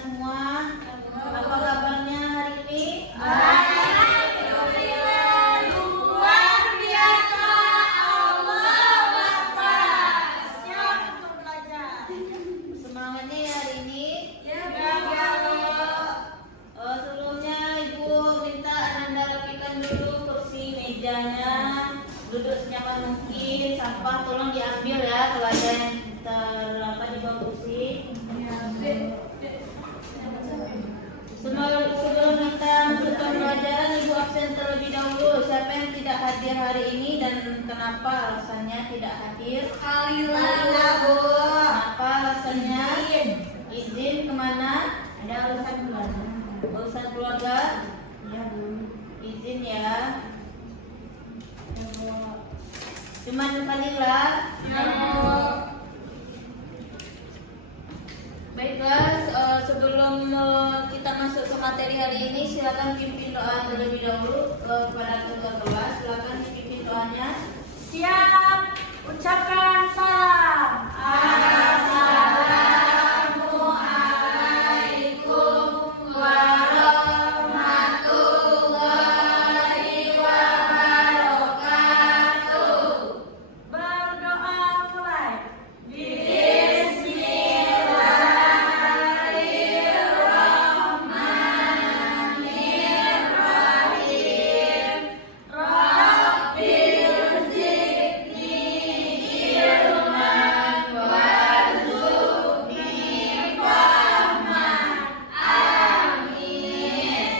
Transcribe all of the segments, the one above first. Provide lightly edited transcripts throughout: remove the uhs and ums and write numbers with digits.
semua. Apa kabarnya hari ini? Alhamdulillah, luar biasa. Allahu Akbar. Siap untuk belajar. Semangatnya ya hari ini. Ya, Bu. Sebelumnya Ibu minta Ananda rapikan dulu kursi mejanya, duduk senyaman mungkin. Sampah tolong diambil ya kalau ada yang terdapat di bawah kursi. Sebelum kita masukkan pelajaran, Ibu absen terlebih dahulu. Siapa yang tidak hadir hari ini dan kenapa alasannya tidak hadir? Alhamdulillah, Bu. Kenapa alasannya? Izin kemana? Ada urusan keluarga. Urusan keluarga? Ya, Bu. Izin ya. Cuman Fadila. Ya, Bu. Baiklah, sebelum kita masuk ke materi hari ini, silakan pimpin doa terlebih dahulu kepada ketua kelas. Silakan dipimpin doanya. Siap. Ucapkan salam. Assalamualaikum warahmatullahi wabarakatuh. Berdoa mulai. Bismillahirrahmanirrahim. Rabbil zidni ilman warzuqni fahman. Amin.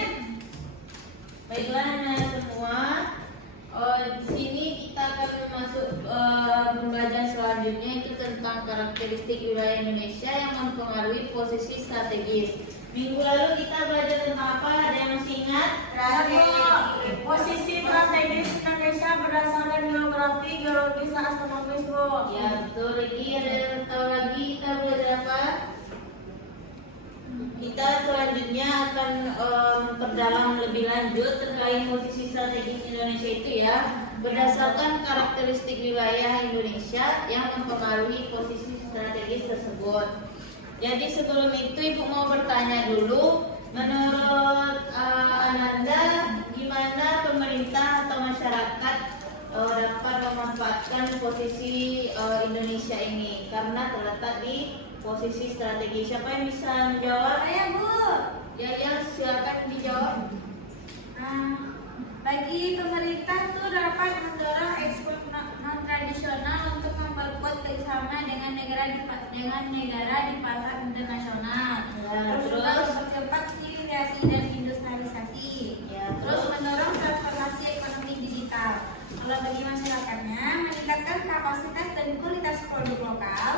Baiklah anak semua, di sini kita akan masuk pembelajaran selanjutnya, itu tentang karakteristik wilayah Indonesia yang mempengaruhi posisi strategis. Minggu lalu kita belajar tentang apa? Ada yang masih ingat? Posisi strategis Indonesia berdasarkan geografi, geologis, dan astronomis, Bu. Ya betul. Lagi ada yang tahu lagi kita belajar apa? Kita selanjutnya akan memperdalam lebih lanjut terkait posisi strategis Indonesia itu ya, berdasarkan karakteristik wilayah Indonesia yang mempengaruhi posisi strategis tersebut. Jadi sebelum itu Ibu mau bertanya dulu, menurut Ananda gimana pemerintah atau masyarakat dapat memanfaatkan posisi Indonesia ini karena terletak di posisi strategi. Siapa yang bisa menjawab? Saya, Bu. Ya, silakan dijawab. Nah, bagi pemerintah tuh dapat mendorong ekspor non tradisional untuk memperkuat kerjasama dengan negara di pasar internasional. Ya, Terus juga terus? mempercepat hilirisasi dan industrialisasi. Ya, Terus mendorong transformasi ekonomi digital. Kalau bagi masyarakatnya, meningkatkan kapasitas dan kualitas produk lokal,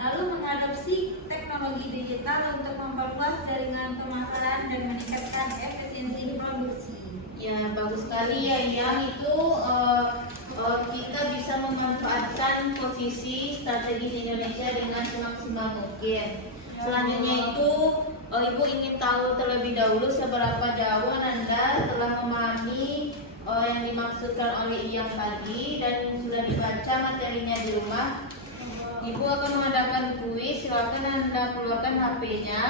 lalu mengadopsi teknologi digital untuk memperluas jaringan pemasaran dan meningkatkan efisiensi produksi. Ya, bagus sekali ya, yang itu kita bisa memanfaatkan posisi strategis Indonesia dengan semaksimal mungkin. Selanjutnya itu Ibu ingin tahu terlebih dahulu seberapa jauh Anda telah memahami yang dimaksudkan oleh yang tadi dan sudah dibaca materinya di rumah. Ibu akan mengadakan kuis, silakan Anda keluarkan HP-nya.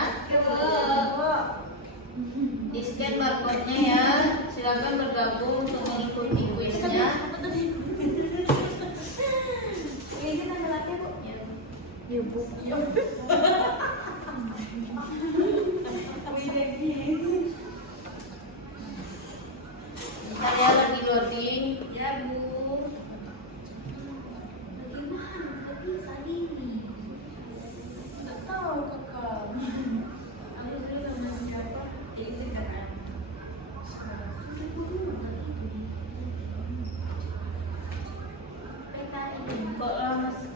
Di scan barcode-nya ya. Silakan bergabung untuk mengikuti kuisnya. Ini kan laki, Bu. Ya, Bu. Saya lagi loading. Ya, Bu. Bagaimana bisa ini? Nggak tahu, Kakak. Aku dulu sama siapa? Jadi ceritakan. PKI. Kok lama sih?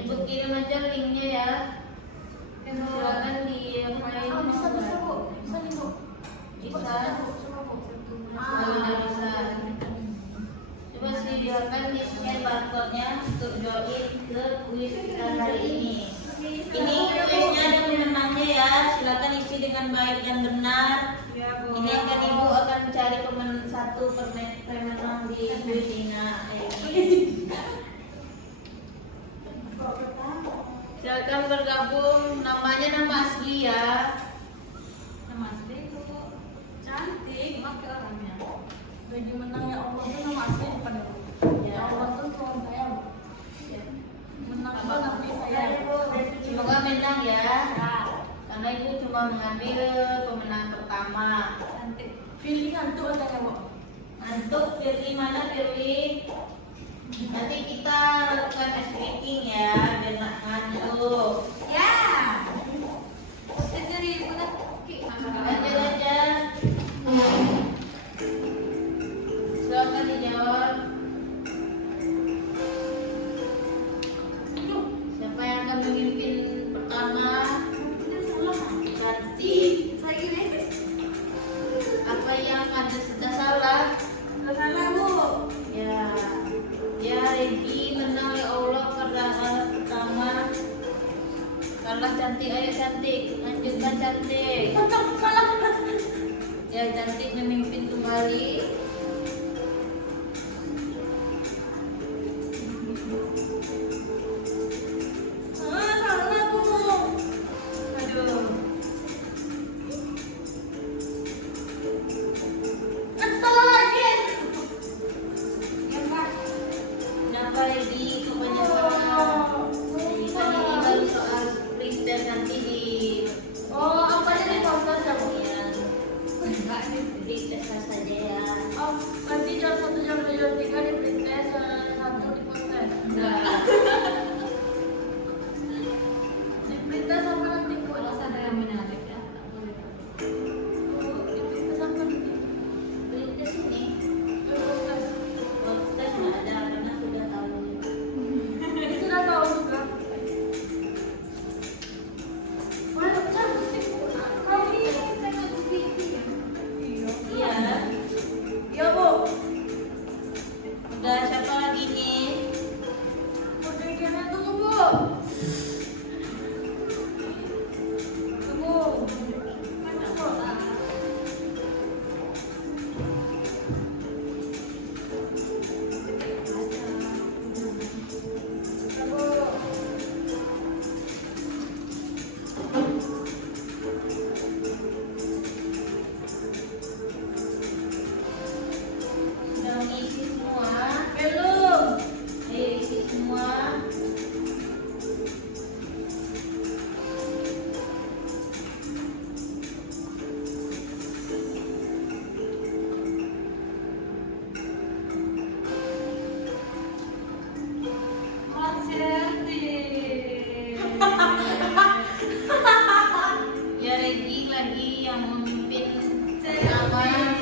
Ibu kirim aja linknya ya. Silakan di file. Oh, bisa, Bu. Bisa nih, Bu. Bisa. Coba, Bu. Bisa. Coba sih menyediakan di-scan barcode-nya untuk join ke kuis kita hari ini. Ini kuisnya ada pemenangnya ya, silakan isi dengan baik dan benar. Ini akan ibu akan cari satu pemenang di kuis ini. Silakan bergabung, namanya nama asli ya. Nama asli itu cantik, maka orangnya. Baju menang ya Allah itu nama asli bukan ya? Ya Allah tuh Tuhan saya. Ya. Menang apa nanti saya? Semoga menang ya. Ya, Karena ibu cuma mengambil pemenang pertama. cantik. Feeling hantu katanya bu. Ngantuk Firly, mana Firly? Nanti kita lakukan ice breaking ya, biar nggak ngantuk. Ya. Jadi udah Lanjut aja. Silakan dijawab. Siapa yang akan memimpin pertama? Cantik. Saya ini Apa yang ada sudah salah? nggak salah bu. Ya, ya Regi menang ya Allah pada alat pertama. Kalah cantik, ayo cantik, lanjutkan cantik. Tetap salah. Ya cantik memimpin kembali. Salah bu. Aduh, Salah lagi. Ya pak. kenapa Regi kebanyakan? Kan ini baru soal split dan nanti di Oh, apanya di proses ya bu? ya, Enggak nih. di tes saja ya. Oh, nanti jam 1 jam 3 di pretest, satu di proses. Enggak. Di pretest apa nanti bu? Kalau ada yang menarik ya, tak boleh. Oh, di pretest apa nanti? Beli tes ini. Di proses. Tes nggak ada karena sudah tahu. Ini sudah tahu juga. Wah, cantik bu. Kamu ini tengok di TV ya? Iya. Iya bu. Udah siapa lagi nih? Udah gimana tunggu bu? Tunggu. Mana bu? Tunggu. Sudah mengisi semua. Belum. Ayo isi semua. Ya Regi lagi yang memimpin pertama.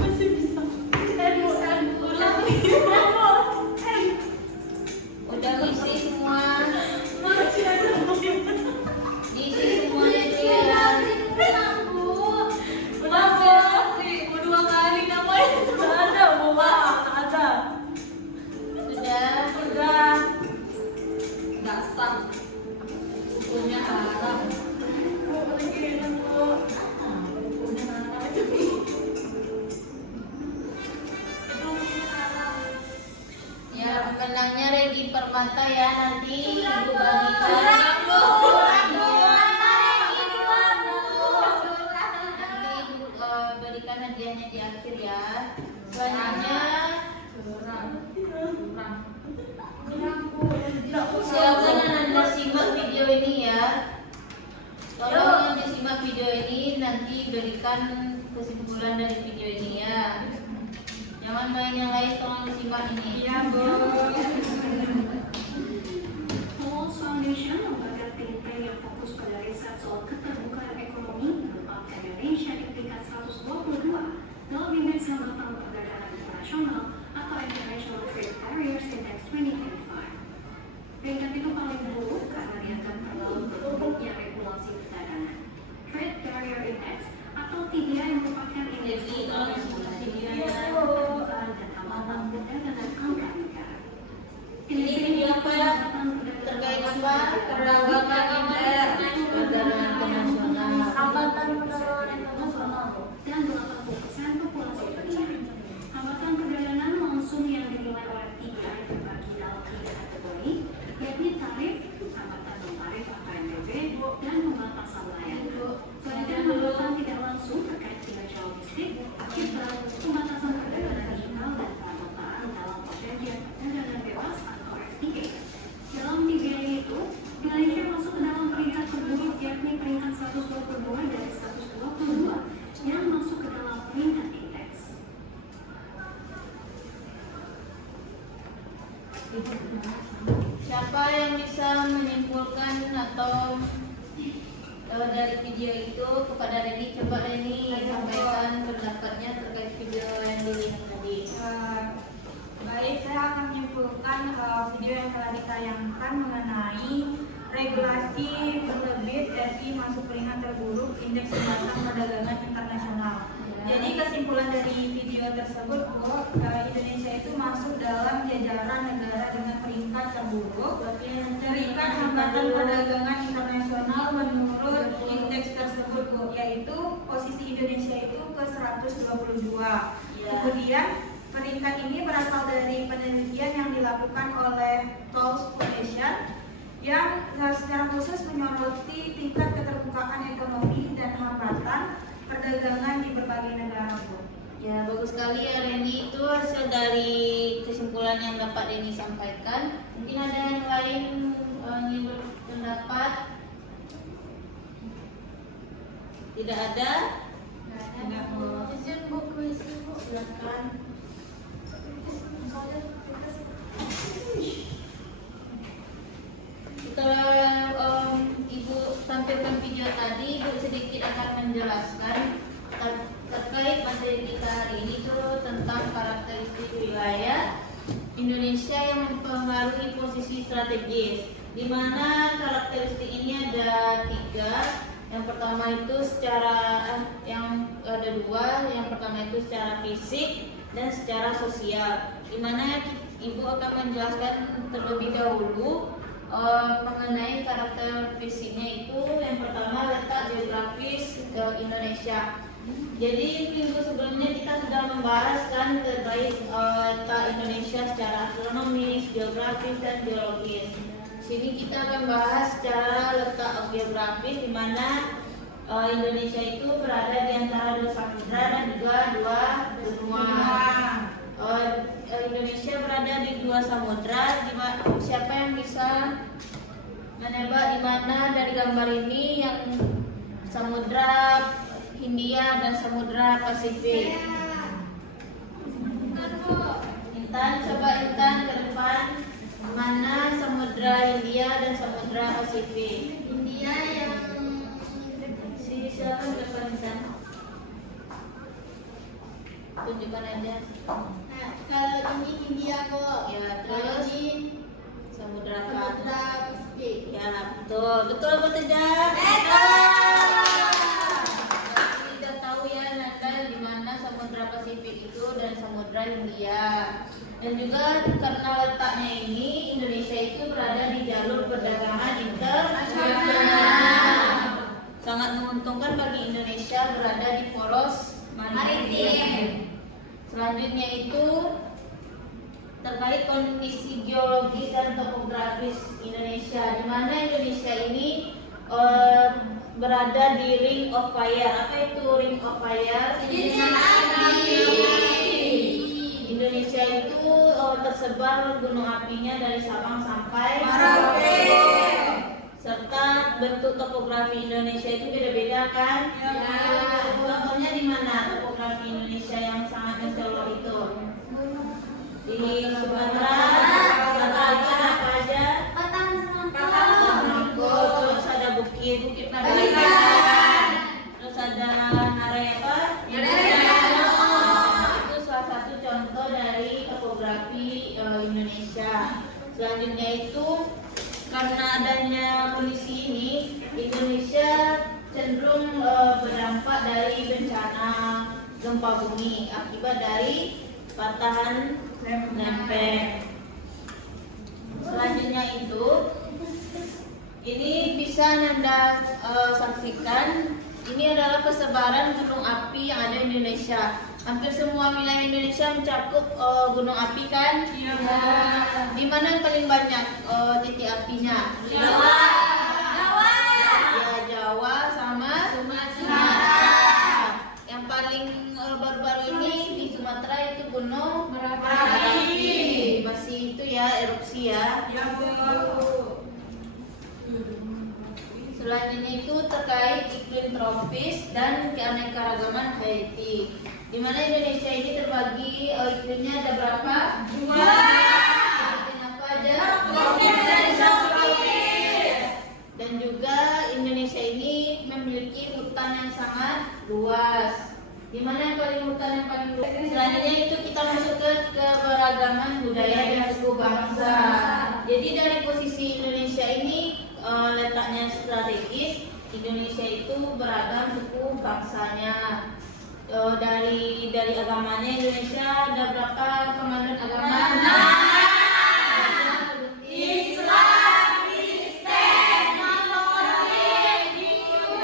Masih bisa. Ulang. Udah ngisi semua. Masih ada. Diisi semuanya dia. Dua kali namanya. Nggak ada, Bu. Nggak ada. Sudah. Udah. Dasar hukumnya haram. Bu, lagi Bu. Hukumnya haram. Ya pemenangnya Regi Permata ya, nanti ibu bagikan. Nanti ibu berikan hadiahnya di akhir ya. Selanjutnya silakan Anda simak video ini ya. Tolong disimak video ini, nanti berikan kesimpulan dari video ini ya. Jangan main yang lain, tolong disimak ini. Iya, Bu. Falls Foundation, lembaga think tank yang fokus pada riset soal keterbukaan ekonomi, menempatkan Indonesia di peringkat 122 dalam indeks hambatan perdagangan internasional atau International Trade Barriers Index 2025. Peringkat itu paling buruk karena dianggap terlalu berbentuknya regulasi perdagangan. Trade Barrier Index atau TBI merupakan indeks Jadi, tolong disimak videonya. keterbukaan dan hambatan perdagangan langsung yang dinilai oleh 3 dibagi dalam 3 kategori, yakni tarif, hambatan non-tarif atau NTB, dan pembatasan layanan. Selanjutnya hambatan tidak langsung terkait kinerja logistik, akibat pembatasan perdagangan digital dan perambataan dalam perjanjian perdagangan bebas atau FTA. Dalam 3 itu, Malaysia masuk ke dalam peringkat terburuk, yakni peringkat 122 dari 122 yang masuk ke dalam peringkat indeks. Siapa yang bisa menyimpulkan atau dari video itu kepada Reni? Coba Reni sampaikan pendapatnya terkait video yang dilihat tadi. Baik, saya akan menyimpulkan video yang telah ditayangkan mengenai regulasi penerbit RI masuk peringkat terburuk indeks pembatas perdagangan internasional. Jadi kesimpulan dari video tersebut bahwa Indonesia itu masuk dalam jajaran negara dengan peringkat terburuk. Peringkat hambatan perdagangan internasional menurut indeks tersebut, Bu, yaitu posisi Indonesia itu ke 122. Kemudian peringkat ini berasal dari penelitian yang dilakukan oleh Tolles Foundation yang secara khusus menyoroti tingkat keterbukaan ekonomi dan hambatan perdagangan di berbagai negara, Bu. Ya, bagus sekali ya Reni. Itu hasil dari kesimpulan yang dapat Reni sampaikan. Mungkin ada yang lain ingin berpendapat? Tidak ada? Tidak, Bu. Izin Bu, kuis Bu, silakan. Setelah Ibu tampilkan video tadi, Ibu sedikit akan menjelaskan terkait materi kita hari ini itu tentang karakteristik wilayah Indonesia yang mempengaruhi posisi strategis. Di mana karakteristik ini ada 3. Yang pertama itu secara ada 2. Yang pertama itu secara fisik dan secara sosial. Di mana Ibu akan menjelaskan terlebih dahulu mengenai karakter fisiknya itu. Yang pertama letak geografis Indonesia. Jadi minggu sebelumnya kita sudah membahas kan terkait letak Indonesia secara astronomis, geografis dan geologis. Sini kita akan bahas secara letak geografis, di mana Indonesia itu berada di antara 2 samudra dan juga 2 benua. Indonesia berada di 2 samudra. Siapa yang bisa menebak di mana dari gambar ini yang samudra Hindia dan samudra Pasifik? Intan, coba Intan ke depan. Mana samudra Hindia dan samudra Pasifik? India yang Silakan ke depan Intan. Tunjukkan aja. nah, kalau ini India kok. Ya, Kalau terus ini samudra Samudra Pasifik. Ya, betul. Betul apa tidak? Sudah tahu ya Nanda di mana samudra Pasifik itu dan samudra Hindia. Dan juga karena letaknya ini, Indonesia itu berada di jalur perdagangan internasional. Sangat menguntungkan bagi Indonesia berada di poros maritim. Selanjutnya itu terkait kondisi geologis dan topografis Indonesia, di mana Indonesia ini berada di Ring of Fire. Apa itu Ring of Fire? Indonesia itu tersebar gunung apinya dari Sabang sampai Merauke. Serta bentuk topografi Indonesia itu beda-beda kan? Ya. Contohnya di mana topografi Indonesia yang sangat mencolok itu? Di Sumatera. Ada apa aja? Terus ada bukit Pangandaran. Terus ada Narai apa? Itu salah satu contoh dari topografi Indonesia. Selanjutnya itu karena adanya kondisi ini, Indonesia cenderung berdampak dari bencana gempa bumi akibat dari patahan lempeng. Selanjutnya itu, ini bisa Anda saksikan. Ini adalah persebaran gunung api yang ada di Indonesia. Hampir semua wilayah Indonesia mencakup gunung api kan? Iya. Di mana yang paling banyak titik apinya? Jawa. Ya, Jawa sama Sumatera. Yang paling baru-baru ini di Sumatera itu Gunung Merapi. Masih itu ya, erupsi ya. Iya, Bu. Selanjutnya itu terkait iklim tropis dan keanekaragaman hayati. Di mana Indonesia ini terbagi iklimnya ada berapa? Dua. Sebutin apa aja? Dan juga Indonesia ini memiliki hutan yang sangat luas. Di mana yang paling hutan yang paling luas? Selanjutnya itu kita masuk ke keberagaman budaya dan suku bangsa. Jadi dari posisi Indonesia ini letaknya strategis. Indonesia itu beragam suku bangsanya. Dari agamanya Indonesia ada berapa komandan agama? Islam, Kristen, Katolik, Hindu,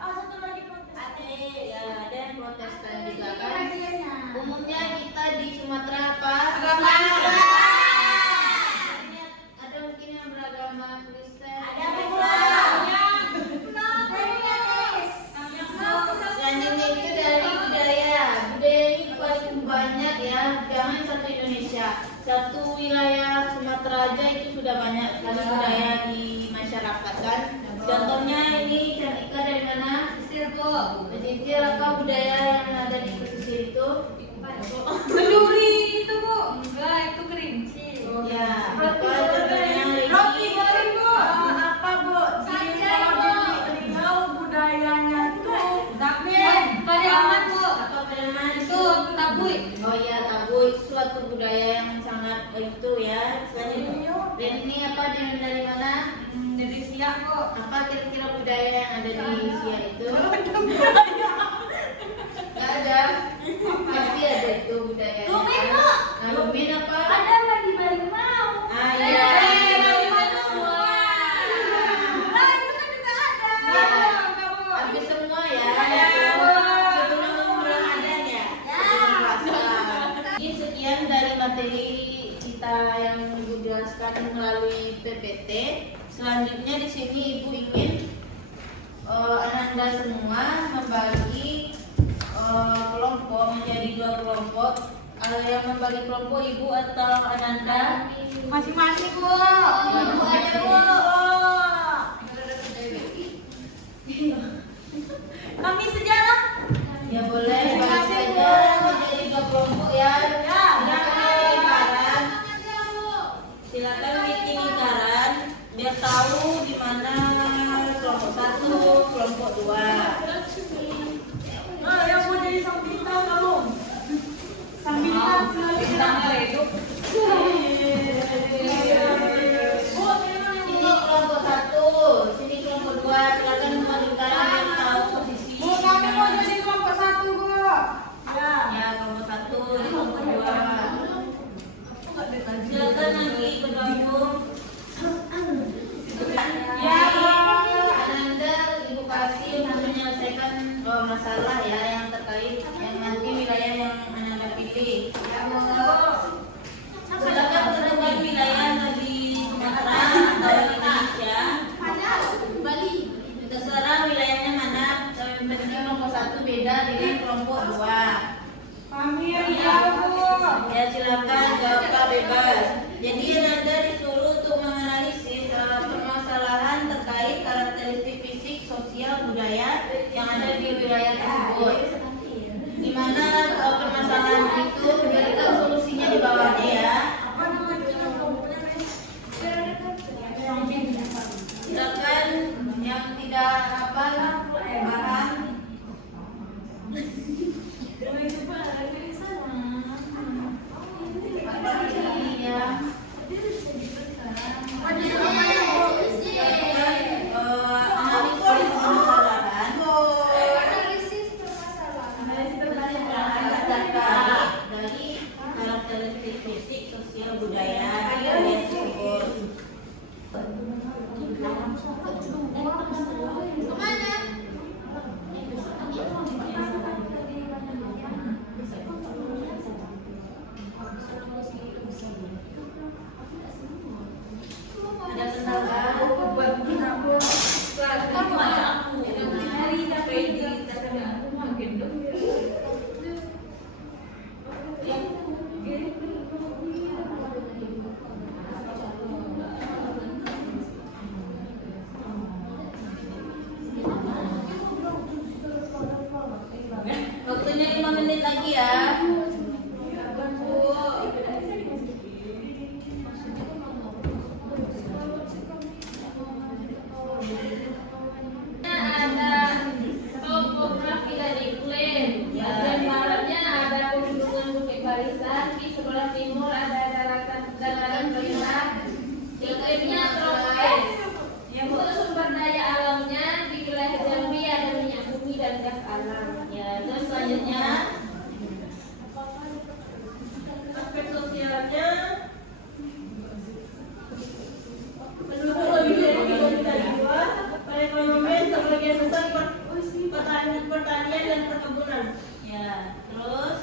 satu lagi Protestan. Ya, dan Protestan juga kan. Umumnya kita di Sumatera apa? Agama Islam. Ada mungkin yang beragama Kristen. Ada Selanjutnya itu dari budaya. Budaya ini paling banyak ya. Jangan satu Indonesia, satu wilayah Sumatera aja itu sudah banyak sekali budaya di masyarakat kan. Contohnya ini Cantika dari mana? Pesisir, Bu. Pesisir apa budaya yang ada di pesisir itu? Kenduri itu, Bu. Enggak, itu kerinci. Ya, apa contohnya Roti ini? goreng, Bu. Apa, Bu? Di Riau budayanya tuh Zamen. Pariaman, Bu. Apa Pariaman? Itu Tabuy. Oh iya, Tabuy suatu budaya yang sangat itu ya. Selanjutnya, dan ini apa dari mana? Dari Siak, Bu. Apa kira-kira budaya yang ada di Siak itu? Gak ada. Pasti ada itu budaya. Lumin, Bu. Nah, Lumin apa? Ada lagi Balimau. Ah iya. Balimau semua. Nah, itu kan juga ada. Habis semua ya. Iya. Sebelum Ramadan ya. Sebelum puasa. Ini sekian dari materi kita yang Ibu jelaskan melalui PPT. Selanjutnya di sini Ibu ingin Ananda semua membagi kelompok menjadi 2 kelompok. Yang membagi kelompok Ibu atau Ananda? Masing-masing, Bu. Ibu aja, Bu. Kami sejarah. Ya boleh, bagi saja menjadi 2 kelompok ya. Silakan bikin lingkaran biar tahu di mana kelompok 1, kelompok 2. Yang mau jadi sang bintang kamu. Sang bintang hidup. Sini kelompok 1, sini kelompok 2. Silakan membuat lingkaran biar tahu posisi. Bu, kami mau jadi kelompok 1, Bu. Ya, kelompok 1, kelompok 2. Silakan lagi bergabung. Ya, Bu. Ananda Ibu kasih untuk menyelesaikan masalah ya yang terkait yang nanti wilayah yang Ananda pilih. Ya, Bu. Silakan terdapat wilayah di Sumatera atau di Indonesia. Bali. Terserah wilayahnya mana. Yang penting kelompok 1 beda dengan kelompok 2. Kami ya, Bu. Ya silakan jawab bebas. Jadi Ananda disuruh untuk menganalisis permasalahan terkait karakteristik fisik, sosial, budaya yang ada di wilayah tersebut. Di mana permasalahan itu diberikan solusinya di bawahnya ya. Silakan yang tidak hafal bahan. Ya. Analisis permasalahan dari besar, di sebelah timur ada daratan besar, iklimnya tropis. Untuk sumber daya alamnya di wilayah Jambi ada minyak bumi dan gas alam. Ya, terus selanjutnya Aspek sosialnya penduduk lebih dari 3 juta jiwa. Perekonomian sebagian besar pertanian dan perkebunan. ya, terus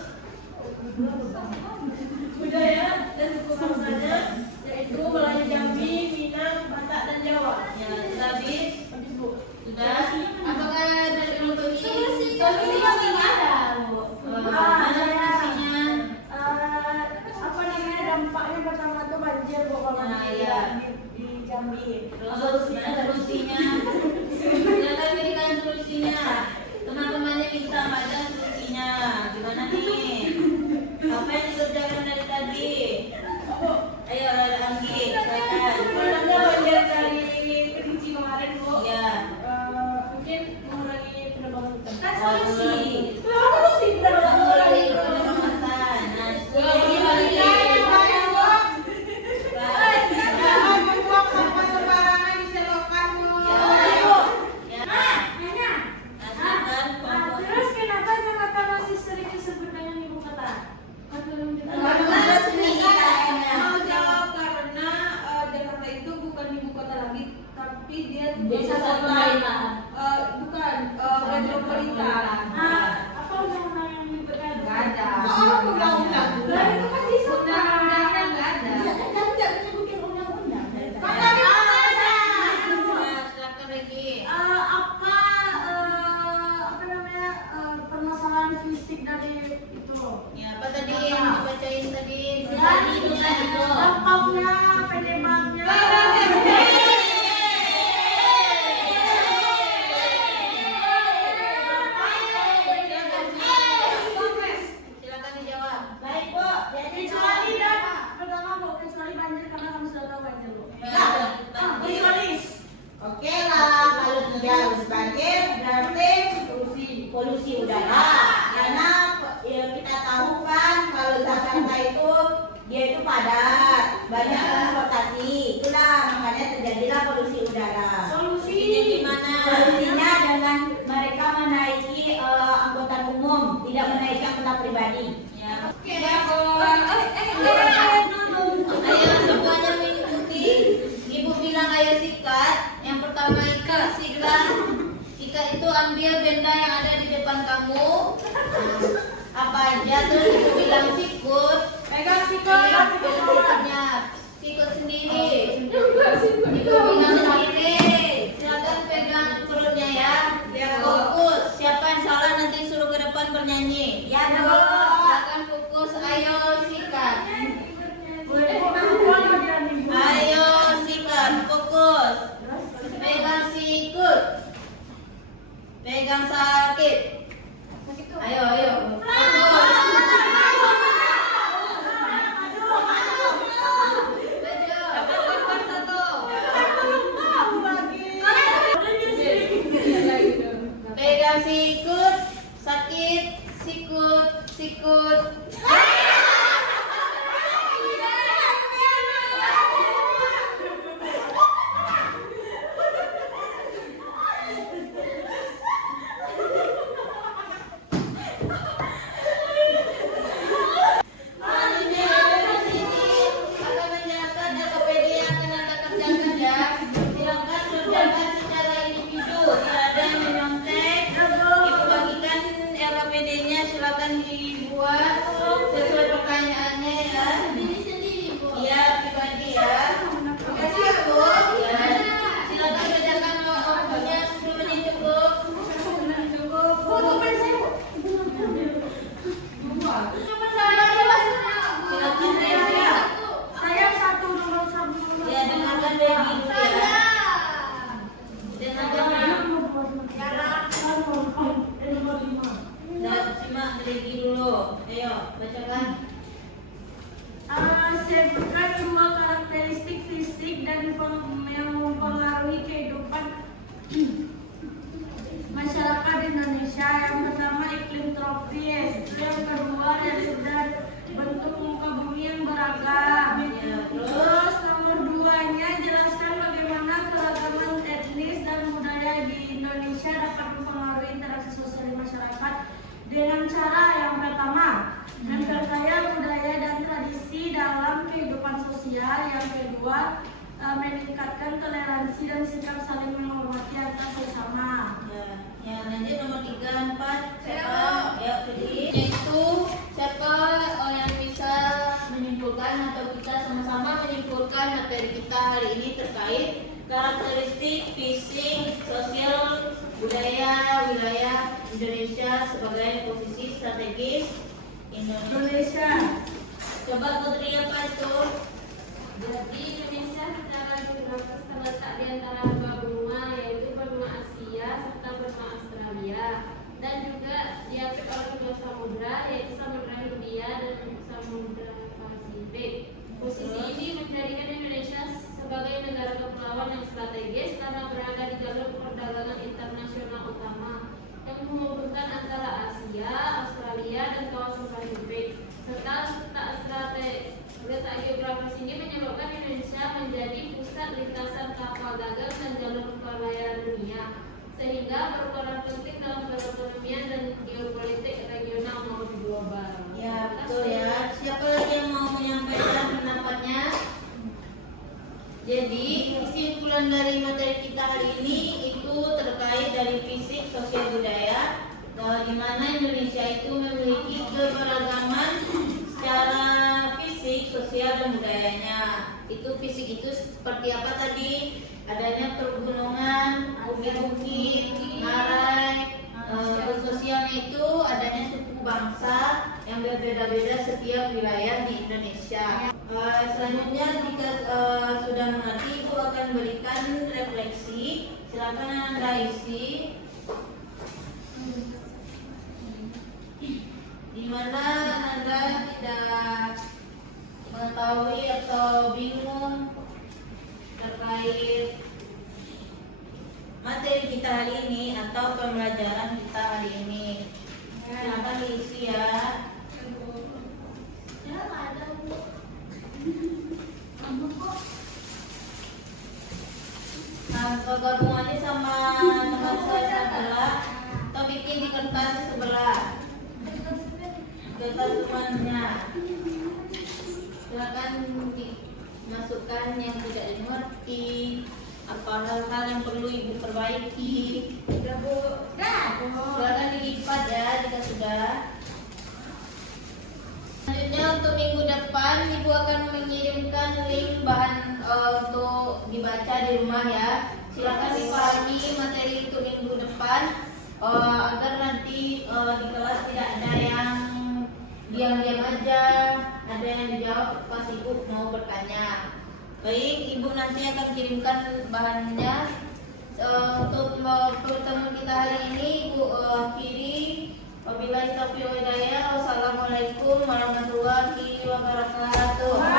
Budaya dan suku bangsanya yaitu Melayu Jambi, Minang, Batak dan Jawa. ya sudah habis. Habis Bu. Sudah. Apakah dari ilmu Solusinya ada, Bu. mana solusinya? Apa namanya dampaknya pertama tuh banjir Bu kalau Nah, di, iya. di Jambi. Terus solusinya. Silakan berikan solusinya. Teman-temannya minta baca solusinya. Gimana nih? Apa yang dikerjakan dari tadi? Ayo, Anggi, silakan. Sebenarnya banjir dari prediksi kemarin Bu. Ya. Mungkin mengurangi penebangan hutan. Kan solusi. Solusi Mengurangi penyelamatan. Nah, solusi. Jangan membuang sampah sembarangan di selokan Bu. Ya. Nanya. Nah, Terus kenapa Jakarta masih sering disebut dengan ibu kota? Karena seni IKN-nya. Mau jawab karena Jakarta itu bukan ibu kota lagi, tapi dia Desa pemerintahan. bukan metropolitan. Apa undang-undang yang menyebutkan? Nggak ada. Oh, undang-undang. Lah itu kan disebut. Undang-undangnya nggak ada. Kan tidak menyebutin undang-undang. Kan tadi Ya, silakan lagi. Apa namanya permasalahan fisik dari itu. Ya, apa tadi yang dibacain tadi? Tadi Itu tadi itu. Dampaknya, penyebabnya. Silakan dijawab. Baik Bu, jadi kecuali dan pertama Bu, kecuali banjir karena kamu sudah tahu banjir Bu. Kecuali. Oke lah, kalau tidak harus banjir berarti polusi udara. Karena ya, kita tahu kan kalau Jakarta itu dia itu padat, banyak transportasi. Itulah makanya terjadilah polusi udara. Solusinya gimana? Solusinya dengan mereka menaiki angkutan umum, tidak menaiki angkutan pribadi. Ya. Ayo Ayo semuanya mengikuti. Ibu bilang ayo sikat. Yang pertama ikat sikat. Sikat itu ambil benda yang ada di depan kamu. Apa aja terus ibu bilang sikut. Pegang Sikutnya. Sikut sendiri. Ibu bilang sendiri. Silakan pegang perutnya ya. Fokus. Siapa yang salah nanti suruh ke depan bernyanyi. Ya Bu. Silakan fokus. Ayo dengan cara yang pertama memperkaya budaya dan tradisi dalam kehidupan sosial. Yang kedua, meningkatkan toleransi dan sikap saling menghormati antar sesama. Yang lanjut nomor 3, 4 siapa? Ya, Fitri. Yaitu siapa yang bisa menyimpulkan atau kita sama-sama menyimpulkan materi kita hari ini terkait karakteristik fisik, sosial, budaya, wilayah Indonesia sebagai posisi strategis Indonesia. Coba Putri apa itu? Jadi Indonesia secara geografis terletak di antara dua benua, yaitu benua Asia serta benua Australia, dan juga diapit oleh dua samudra, yaitu Samudra Hindia dan Samudra Pasifik. Posisi ini menjadikan Indonesia sebagai negara kepulauan yang strategis karena berada di jalur perdagangan internasional utama yang menghubungkan antara Asia, Australia, dan kawasan Pasifik. Serta letak geografis ini menyebabkan Indonesia menjadi pusat lintasan kapal dagang dan jalur pelayaran dunia, sehingga berperan penting dalam perekonomian dan geopolitik regional maupun global. Ya, betul ya. Siapa lagi yang mau menyampaikan pendapatnya? Jadi, kesimpulan dari materi kita hari ini itu terkait dari fisik, sosial, budaya, di mana Indonesia itu memiliki keberagaman secara fisik, sosial, dan budayanya. Itu fisik itu seperti apa tadi? Adanya pergunungan, bukit-bukit, ngarai. Sosialnya itu adanya suku bangsa yang berbeda-beda setiap wilayah di Indonesia. Selanjutnya jika sudah mengerti, Ibu akan berikan refleksi. Silakan Anda isi. Di mana Anda tidak mengetahui atau bingung terkait materi kita hari ini atau pembelajaran kita hari ini. Silakan diisi ya. Nah, gabungannya sama teman saya sebelah atau bikin di kertas sebelah. Kertas temannya. Silakan dimasukkan yang tidak dimengerti, apa hal-hal yang perlu Ibu perbaiki. Sudah Bu? Silakan dilipat ya jika sudah. Selanjutnya untuk minggu depan Ibu akan mengirimkan link bahan untuk dibaca di rumah ya. Silakan dipahami materi untuk minggu depan agar nanti di kelas tidak ada yang diam-diam aja, ada yang dijawab pas Ibu mau bertanya. Baik, Ibu nanti akan kirimkan bahannya. Untuk pertemuan kita hari ini Ibu akhiri. Wabillahi taufiq wal hidayah. Wassalamualaikum warahmatullahi wabarakatuh.